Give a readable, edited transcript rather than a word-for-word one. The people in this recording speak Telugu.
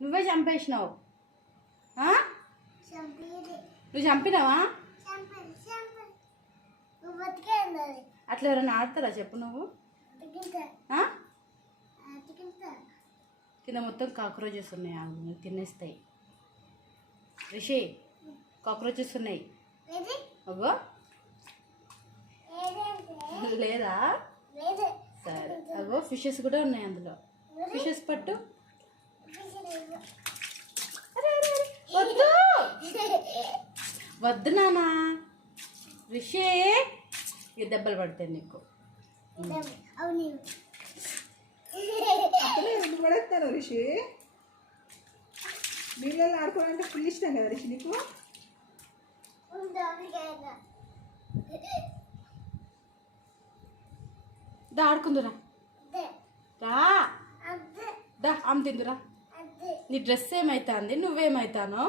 నువ్వే చంపేసినావు. నువ్వు చంపినావా? అట్లా ఎవరైనా ఆడతారా చెప్పు నువ్వు? కింద మొత్తం కాక్రోచెస్ ఉన్నాయి, అవి తినేస్తాయి. రిషి, కాక్రోచెస్ ఉన్నాయి. అగో లేదా? సరే, అగో ఫిషెస్ కూడా ఉన్నాయి అందులో. ఫిషెస్ పట్టు. వద్దు వద్దు నానా. రిషి, ఈ దెబ్బలు పడతాయి నీకు. ఎందుకు పడేస్తాను రిషి? నీళ్ళలో ఆడుకోవాలంటే ఫుల్ ఇష్టం కదా రిషి నీకు? దా ఆడుకుందురా, రా దా. ఆమె తిందురా. నీ డ్రెస్ ఏమైతుంది, నువ్వేమైతానో?